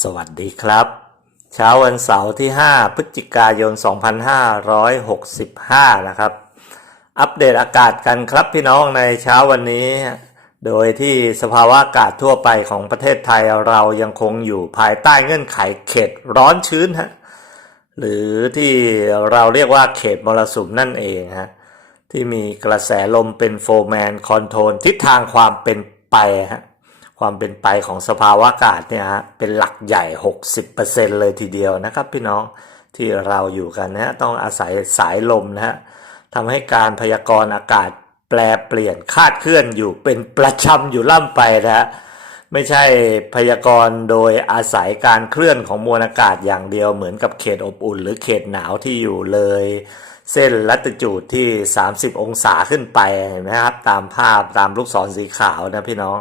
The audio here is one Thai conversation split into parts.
สวัสดีครับ เช้าวันเสาร์ที่ 5 พฤศจิกายน 2565 นะครับ อัปเดตอากาศกันครับพี่น้องในเช้าวันนี้ โดยที่สภาวะอากาศทั่วไปของประเทศไทยเรายังคงอยู่ภายใต้เงื่อนไขเขตร้อนชื้นฮะหรือที่เราเรียกว่าเขตมรสุมนั่นเองฮะที่มีกระแสลมเป็นโฟร์แมนคอนโทรลทิศทางความเป็นไปฮะ ความเป็นไปของสภาวะอากาศเนี่ยฮะเป็นหลักใหญ่ 60%เลยทีเดียวนะครับพี่น้องที่เราอยู่กันนะต้องอาศัยสายลมนะฮะทำให้การพยากรณ์อากาศแปลเปลี่ยนคาดเคลื่อนอยู่เป็นประจำอยู่ล่ำไปนะฮะไม่ใช่พยากรณ์โดยอาศัยการเคลื่อนของมวลอากาศอย่างเดียวเหมือนกับเขตอบอุ่น หรือเขตหนาวที่อยู่เลย เส้นลัติจูดที่ 30 องศาขึ้นไปเห็นไหมครับตามภาพตามลูกศรสีขาวนะพี่น้อง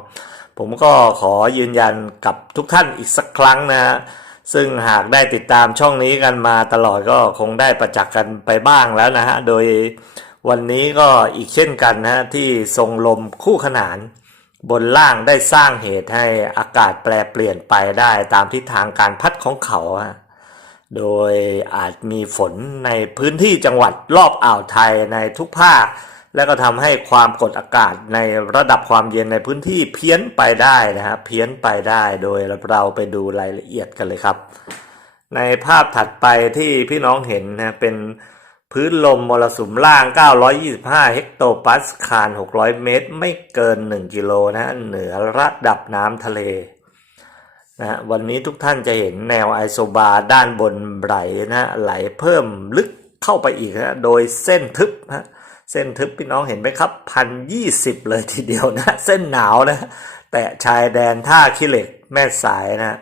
ผมก็ขอยืนยันกับทุกท่านอีกสักครั้งนะฮะซึ่งหากได้ติดตามช่องนี้กันมาตลอดก็คงได้ประจักษ์กันไปบ้างแล้วนะฮะ โดยวันนี้ก็อีกเช่นกันนะฮะที่ทรงลมคู่ขนาน บนล่างได้สร้างเหตุให้อากาศแปรเปลี่ยนไปได้ตามทิศทางการพัดของเขา โดยอาจมีฝนในพื้นที่จังหวัดรอบอ่าวไทยในทุกภาค และก็ทำให้ความกดอากาศในระดับความเย็นในพื้นที่เพี้ยนไปได้นะฮะเพี้ยนไปได้โดยเราไปดูรายละเอียดกันเลยครับ ในภาพถัดไปที่พี่น้องเห็นนะเป็นพื้นลมมรสุมล่าง 925 เฮกโตปาสคาล 600 เมตร ไม่เกิน 1 กิโลนะเหนือระดับน้ำทะเลนะฮะวันนี้ทุกท่านจะเห็นแนวไอโซบาด้านบนไหลนะฮะไหลเพิ่มลึกเข้าไปอีกนะโดยเส้นทึบนะ เส้นทึบพี่น้องเห็นไหมครับพันยี่สิบเลยทีเดียวนะ เส้นหนาวนะ แตะชายแดนท่าขี้เหล็กแม่สายนะ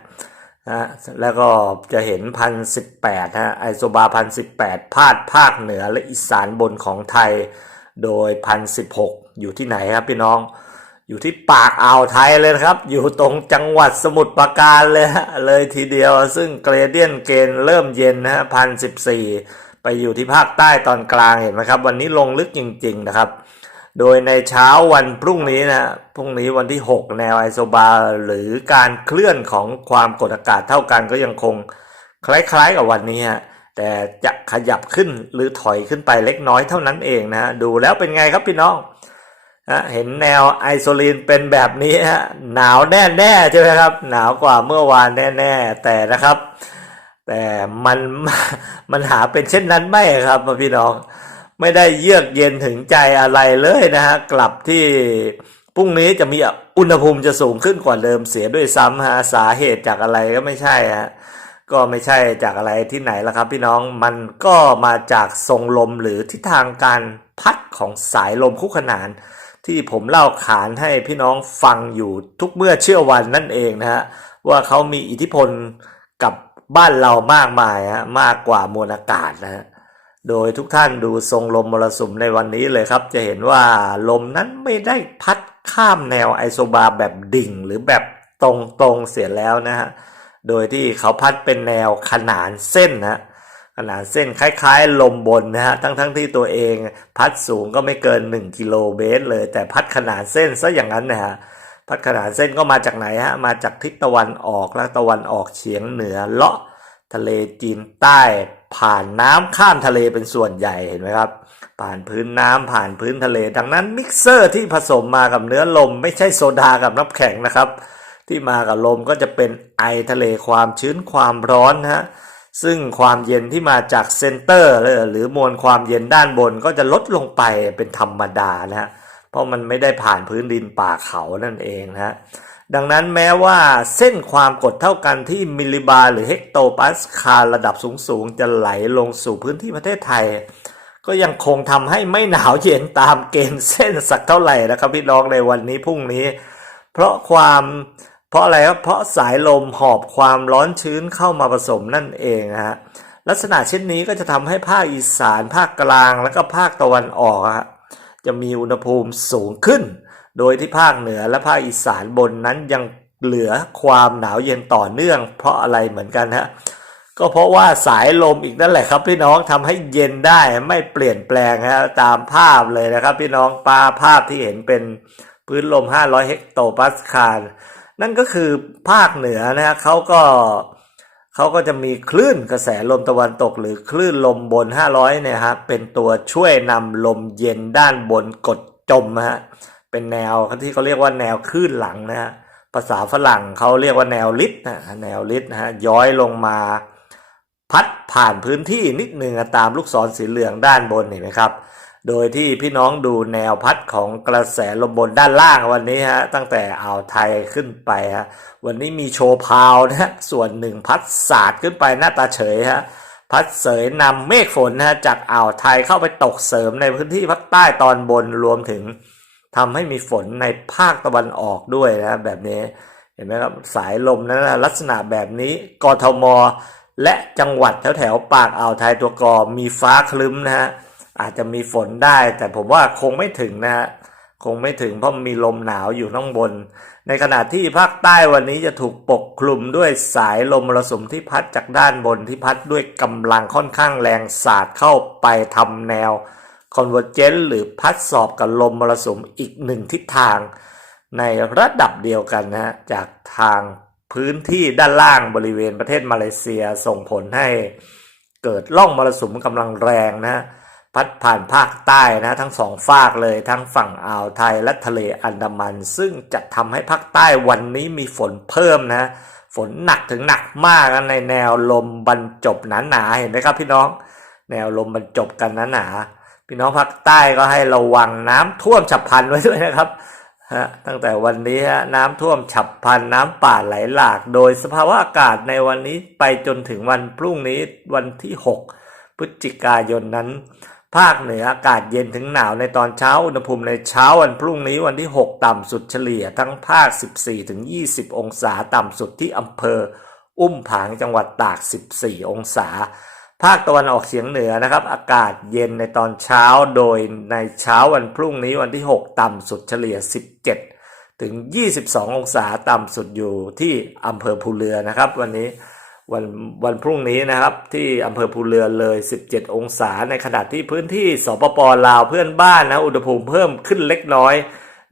นะแล้วก็จะเห็นพันสิบแปดฮะไอโซบาพันสิบแปดพาดภาคเหนือและอีสานบนของไทย โดยพันสิบหกอยู่ที่ไหนครับพี่น้อง อยู่ที่ปากอ่าวไทยเลยครับ อยู่ตรงจังหวัดสมุทรปราการเลยเลยทีเดียว ซึ่งเกรเดียนเกณฑ์เริ่มเย็นนะพันสิบสี่ ไปอยู่ที่ภาคใต้ตอนกลางเห็นไหมครับ วันนี้ลงลึกจริง ๆนะครับ โดยในเช้าวันพรุ่งนี้นะพรุ่งนี้วันที่ 6 แนวไอโซบาร์หรือการเคลื่อนของความกดอากาศเท่ากันก็ยังคงคล้ายๆกับวันนี้ฮะแต่จะขยับขึ้นหรือถอยขึ้นไปเล็กน้อยเท่านั้นเองนะฮะดูแล้วเป็นไงครับพี่น้องฮะเห็นแนวไอโซลีนเป็นแบบนี้ฮะหนาวแน่ๆใช่ไหมครับ หนาวกว่าเมื่อวานแน่ ๆ แต่นะครับ แต่มันมันหาเป็นเช่นนั้นไม่ครับพี่น้องไม่ได้เยือกเย็นถึงใจอะไรเลยนะฮะกลับที่พรุ่งนี้จะมีอุณหภูมิจะสูงขึ้นกว่าเดิมเสียด้วยซ้ำฮะสาเหตุจากอะไรก็ไม่ใช่ฮะก็ไม่ใช่จากอะไรที่ไหนละครับ พี่น้องมันก็มาจากทรงลมหรือทิศทางการพัดของสายลมคู่ขนาน ที่ผมเล่าขานให้พี่น้องฟังอยู่ทุกเมื่อเชื่อวันนั่นเองนะฮะว่าเขามีอิทธิพลกับ บ้านเรามากมายฮะมากกว่ามวลอากาศนะฮะโดยทุกท่านดูทรงลมมรสุมในวันนี้เลยครับ จะเห็นว่าลมนั้นไม่ได้พัดข้ามแนวไอโซบาร์แบบดิ่งหรือแบบตรงๆเสียแล้วนะฮะโดยที่เขาพัดเป็นแนวขนานเส้นนะขนาดเส้นคล้ายๆ ลมบนนะฮะทั้งๆทที่ตัวเองพัดสูงก็ไม่เกิน 1 กิโลเมตรเลย แต่พัดขนาดเส้นซะอย่างนั้นนะฮะ พัดขนาดเส้นก็มาจากไหนฮะ มาจากทิศตะวันออกและตะวันออกเฉียงเหนือเลาะทะเลจีนใต้ผ่านน้ำข้ามทะเลเป็นส่วนใหญ่เห็นไหมครับ ผ่านพื้นน้ำผ่านพื้นทะเล ดังนั้นมิกเซอร์ที่ผสมมากับเนื้อลม ไม่ใช่โซดากับน้ำแข็งนะครับ ที่มากับลมก็จะเป็นไอทะเลความชื้นความร้อนนะฮะซึ่งความเย็นที่มาจากเซนเตอร์หรือมวลความเย็นด้านบนก็จะลดลงไปเป็นธรรมดานะฮะ เพราะมันไม่ได้ผ่านพื้นดินป่าเขานั่นเองนะฮะดังนั้นแม้ว่าเส้นความกดเท่ากันที่มิลลิบาร์หรือเฮกโตปาสคาลระดับสูงๆ จะไหลลงสู่พื้นที่ประเทศไทย ก็ยังคงทำให้ไม่หนาวเย็นตามเกณฑ์เส้นสักเท่าไหร่นะครับพี่น้องในวันนี้พรุ่งนี้ เพราะความเพราะอะไรครับเพราะสายลมหอบความร้อนชื้นเข้ามาผสมนั่นเองฮะลักษณะเช่นนี้ก็จะทำให้ภาคอีสานภาคกลางแล้วก็ภาคตะวันออกฮะ จะมีอุณหภูมิสูงขึ้น โดยที่ภาคเหนือและภาคอีสานบนนั้นยังเหลือความหนาวเย็นต่อเนื่อง เพราะอะไรเหมือนกันฮะก็เพราะว่าสายลมอีกนั่นแหละครับ พี่น้องทำให้เย็นได้ไม่เปลี่ยนแปลงฮะตามภาพเลยนะครับ พี่น้องปลาภาพที่เห็นเป็นพื้นลม 500 เฮกโตปาสคาลนั่นก็คือภาคเหนือนะฮะเขาก็ เขาก็จะมีคลื่นกระแสลมตะวันตกหรือคลื่นลมบน 500เนี่ยฮะเป็นตัวช่วยนำลมเย็นด้านบนกดจมฮะเป็นแนวที่เขาเรียกว่าแนวคลื่นหลังนะฮะภาษาฝรั่งเขาเรียกว่าแนวลิดนะแนวลิดนะฮะย้อยลงมา พัดผ่านพื้นที่นิดหนึ่งตามลูกศรสีเหลืองด้านบนเห็นไหมครับ โดยที่พี่น้องดูแนวพัดของกระแสลมบนด้านล่างวันนี้ฮะตั้งแต่อ่าวไทยขึ้นไปฮะวันนี้มีโชว์พาวนะฮะส่วนหนึ่งพัดสาดขึ้นไปหน้าตาเฉยฮะพัดเสยนำเมฆฝนนะฮะจากอ่าวไทยเข้าไปตกเสริมในพื้นที่ภาคใต้ตอนบนรวมถึงทำให้มีฝนในภาคตะวันออกด้วยนะแบบนี้เห็นไหมครับสายลมนั้นนะลักษณะแบบนี้กทม และจังหวัดแถวแถวๆปากอ่าวไทยตัวกอมีฟ้าคลึ้มนะฮะ อาจจะมีฝนได้ แต่ผมว่าคงไม่ถึงนะฮะคงไม่ถึงเพราะมีลมหนาวอยู่ข้างบน ในขณะที่ภาคใต้วันนี้จะถูกปกคลุมด้วยสายลมมรสุมที่พัดจากด้านบนที่พัดด้วยกำลังค่อนข้างแรงสาดเข้าไปทำแนวคอนเวอร์เจนหรือพัดสอบกับลมมรสุมอีกหนึ่งทิศทาง ในระดับเดียวกันนะฮะจากทางพื้นที่ด้านล่างบริเวณประเทศมาเลเซียส่งผลให้เกิดล่องมรสุมกำลังแรงนะฮะ พัดผ่านภาคใต้นะทั้งสองฝากเลยทั้งฝั่งอ่าวไทยและทะเลอันดามัน ซึ่งจะทำให้ภาคใต้วันนี้มีฝนเพิ่มนะ ฝนหนักถึงหนักมากนในแนวลมบรรจบหนาๆเห็นไหมครับพี่น้อง แนวลมบรรจบกันหนาๆพี่น้องภาคใต้ก็ให้ระวังน้ำท่วมฉับพลันไว้ด้วยนะครับฮะตั้งแต่วันนี้ฮะน้ำท่วมฉับพลันน้ำป่าไหลหลาก โดยสภาวะอากาศในวันนี้ไปจนถึงวันพรุ่งนี้วันที่ 6 พฤศจิกายนนั้น ภาคเหนืออากาศเย็นถึงหนาวในตอนเช้าอุณหภูมิในเช้าวันพรุ่งนี้วันที่ 6 ต่ำสุดเฉลี่ยทั้งภาค 14-20 องศาต่ำสุดที่อำเภอ อุ้มผางจังหวัดตาก 14 องศา ภาคตะวันออกเฉียงเหนือนะครับ อากาศเย็นในตอนเช้าโดยในเช้าวันพรุ่งนี้วันที่ 6 ต่ำสุดเฉลี่ย 17 ถึง 22 องศาต่ำสุดอยู่ที่อำเภอภูเรือนะครับ วันนี้ วันวันพรุ่งนี้นะครับ ที่อำเภอภูเรือเลย 17 องศา ในขณะที่พื้นที่สปปลาวเพื่อนบ้านนะอุณหภูมิเพิ่มขึ้นเล็กน้อย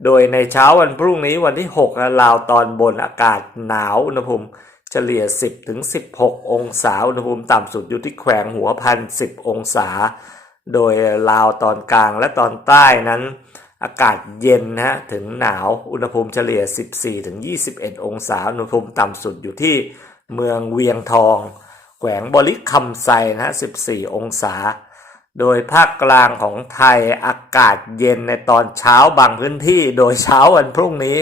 โดยในเช้าวันพรุ่งนี้วันที่6นะลาวตอนบนอากาศหนาวอุณหภูมิเฉลี่ย 10ถึง16 องศา อุณหภูมิต่ำสุดอยู่ที่แขวงหัวพัน 10 องศา โดยลาวตอนกลางและตอนใต้นั้น อากาศเย็นนะฮะถึงหนาวอุณหภูมิเฉลี่ย 14ถึง21 องศา อุณหภูมิต่ำสุดอยู่ที่ เมืองเวียงทอง แขวงบริคำไซนะฮะ14 องศา โดยภาคกลางของไทยอากาศเย็นในตอนเช้าบางพื้นที่ โดยเช้าวันพรุ่งนี้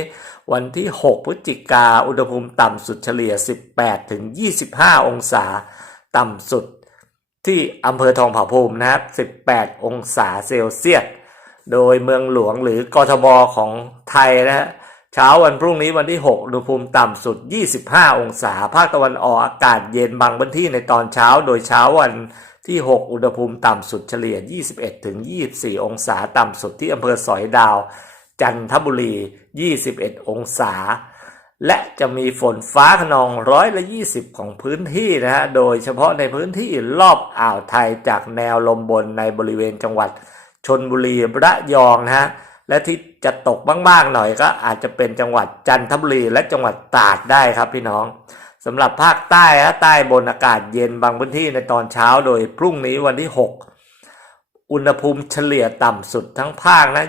วันที่ 6 พฤศจิกา อุณหภูมิต่ำสุดเฉลี่ย 18 ถึง 25 องศา ต่ำสุดที่อำเภอทองผาภูมินะครับ 18 องศาเซลเซียส โดยเมืองหลวงหรือกทมของไทยนะฮะ เช้าวันพรุ่งนี้วันที่ 6 อุณหภูมิต่ำสุด 25 องศา ภาคตะวันออกอากาศเย็นบางพื้นที่ในตอนเช้า โดยเช้าวันที่ 6 อุณหภูมิต่ำสุดเฉลี่ย 21ถึง24 องศาต่ำสุดที่อำเภอสอยดาว จันทบุรี 21 องศา และจะมีฝนฟ้าขนองร้อยละ 20 ของพื้นที่นะฮะ โดยเฉพาะในพื้นที่รอบอ่าวไทยจากแนวลมบนในบริเวณจังหวัดชนบุรีระยองนะฮะ และที่จะตกบ้างๆหน่อยก็อาจจะเป็นจังหวัดจันทบุรีและจังหวัดตราดได้ครับพี่น้องสำหรับภาคใต้ฮะใต้บนอากาศเย็นบางพื้นที่ในตอนเช้าโดยพรุ่งนี้วันที่ 6 อุณหภูมิเฉลี่ยต่ำสุดทั้งภาคนะ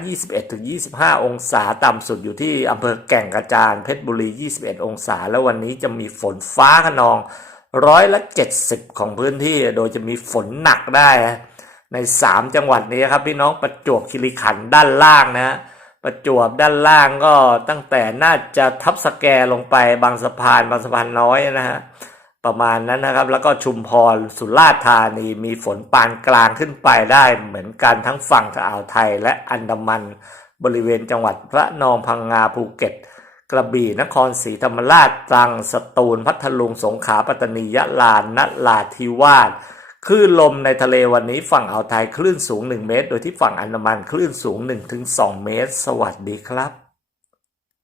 21-25 องศาต่ำสุดอยู่ที่อำเภอแก่งกระจานเพชรบุรี 21 องศา แล้ววันนี้จะมีฝนฟ้าขนองร้อยละ 70 ของพื้นที่โดยจะมีฝนหนักได้นะ ใน 3 จังหวัดนี้ครับพี่น้องประจวบคีรีขันธ์ด้านล่างนะประจวบด้านล่างก็ตั้งแต่น่าจะทับสแกลงไปบางสะพานบางสะพานน้อยนะฮะประมาณนั้นนะครับ แล้วก็ชุมพรสุราษฎร์ธานีมีฝนปานกลางขึ้นไปได้เหมือนกันทั้งฝั่งอ่าวไทยและอันดามันบริเวณจังหวัดพระนองพังงาภูเก็ต กระบี่นครศรีธรรมราชตรังสตูลพัทลุงสงขลาปัตตานียะลานราธิวาส คลื่นลมในทะเลวันนี้ฝั่งอ่าวไทยคลื่นสูง 1 เมตร โดยที่ฝั่งอันดามันคลื่นสูง 1-2 เมตร สวัสดีครับ